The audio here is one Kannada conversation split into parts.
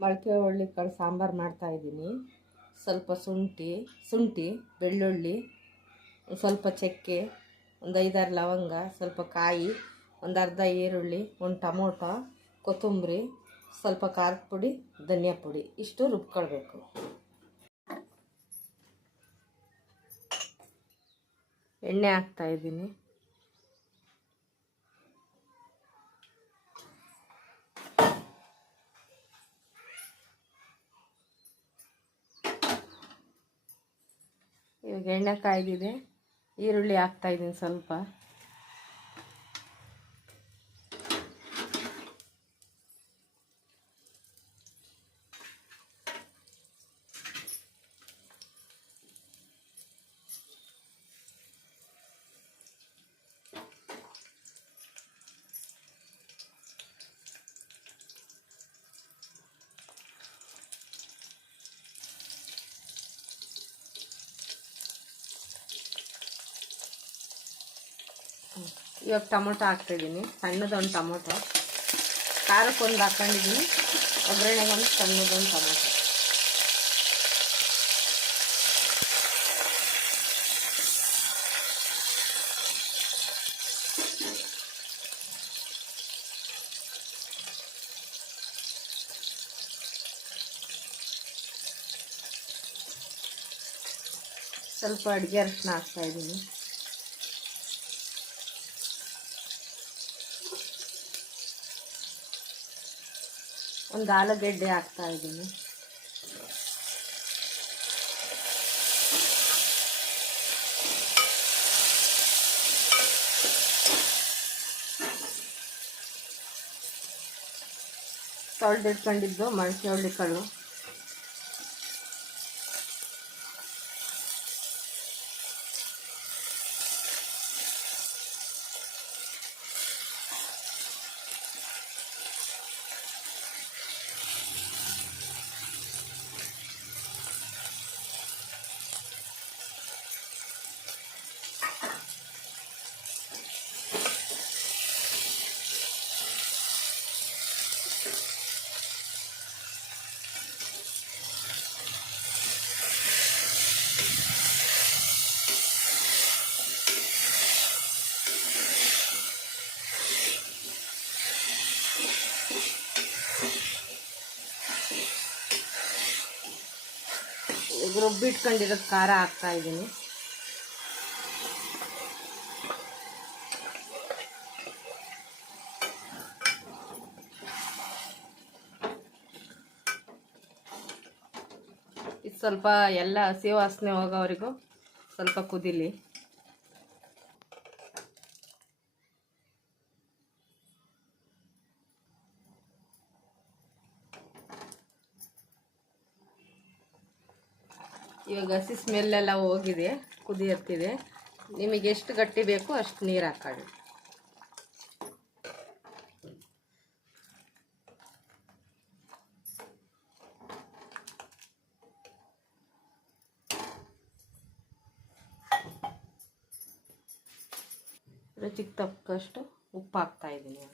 ಮೊಳಕೆ ಹುಳ್ಳಿ ಕಾಳು ಸಾಂಬಾರು ಮಾಡ್ತಾಯಿದ್ದೀನಿ ಸ್ವಲ್ಪ ಶುಂಠಿ ಶುಂಠಿ, ಬೆಳ್ಳುಳ್ಳಿ ಸ್ವಲ್ಪ ಚಕ್ಕೆ, ಒಂದು ಐದಾರು ಲವಂಗ, ಸ್ವಲ್ಪ ಕಾಯಿ, ಒಂದು ಅರ್ಧ ಈರುಳ್ಳಿ, ಒಂದು ಟೊಮೊಟೊ, ಕೊತ್ತಂಬರಿ, ಸ್ವಲ್ಪ ಖಾರದ ಪುಡಿ, ಧನಿಯಾ ಪುಡಿ. ಇಷ್ಟು ರುಬ್ಕೊಳ್ಬೇಕು. ಎಣ್ಣೆ ಹಾಕ್ತಾಯಿದ್ದೀನಿ ಎಣ್ಣೆ ಕಾಯ್ದಿದೆ ಈರುಳ್ಳಿ ಹಾಕ್ತಾಯಿದ್ದೀನಿ ಸ್ವಲ್ಪ. ಇವಾಗ ಟೊಮೊಟೊ ಹಾಕ್ತಿದ್ದೀನಿ. ಸಣ್ಣದೊಂದು ಟೊಮೊಟೊ. ಖಾರಕ್ಕೊಂದು ಹಾಕೊಂಡಿದ್ದೀನಿ. ಒಗ್ಗರಣೆಗೊಂದು ಸಣ್ಣದೊಂದು ಟೊಮೊಟೊ. ಸ್ವಲ್ಪ ಅಡುಗೆ ಅರಿಶಿನ ಹಾಕ್ತಾಯಿದ್ದೀನಿ ಒಂದು ಆಲೂಗೆಡ್ಡೆ ಹಾಕ್ತಾ ಇದ್ದೀನಿ. ತೊಳೆದಿಟ್ಕೊಂಡಿದ್ದು ಮೊಳಕೆ ಹುಳ್ಳಿ ರುಬ್ಬಿಟ್ಕೊಂಡಿರೋದು ಖಾರ ಹಾಕ್ತಾ ಇದ್ದೀನಿ ಇದು ಸ್ವಲ್ಪ ಎಲ್ಲ ಹಸಿ ವಾಸನೆ ಹೋಗೋವರೆಗೂ ಸ್ವಲ್ಪ ಕುದಿಲಿ. ಇವಾಗ ಹಸಿ ಸ್ಮೆಲ್ಲೆಲ್ಲ ಹೋಗಿದೆ, ಕುದಿಯತ್ತಿದೆ. ನಿಮಗೆ ಎಷ್ಟು ಗಟ್ಟಿ ಬೇಕೋ ಅಷ್ಟು ನೀರು ಹಾಕೊಳ್ಳಿ. ರುಚಿಗೆ ತಕ್ಕಷ್ಟು ಉಪ್ಪು ಹಾಕ್ತಾ ಇದ್ದೀನಿ.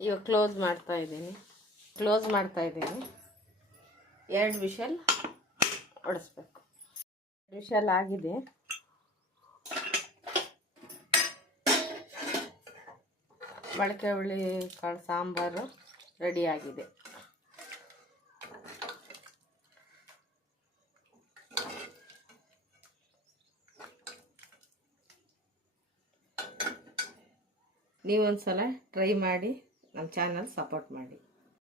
ಇವಾಗ ಕ್ಲೋಸ್ ಮಾಡ್ತಾ ಇದ್ದೀನಿ. ಕ್ಲೋಸ್ ಮಾಡ್ತಾ ಇದ್ದೀನಿ. ಎರಡು ವಿಷಲ್ ಹೊಡಿಸ್ಬೇಕು ವಿಷಲ್ ಆಗಿದೆ. ಮೊಳಕೆ ಹುಳಿ, ಕಾಳು ಸಾಂಬಾರು ರೆಡಿಯಾಗಿದೆ ನೀವೊಂದು ಸಲ ಟ್ರೈ ಮಾಡಿ. ನಮ್ಮ ಚಾನಲ್ ಸಪೋರ್ಟ್ ಮಾಡಿ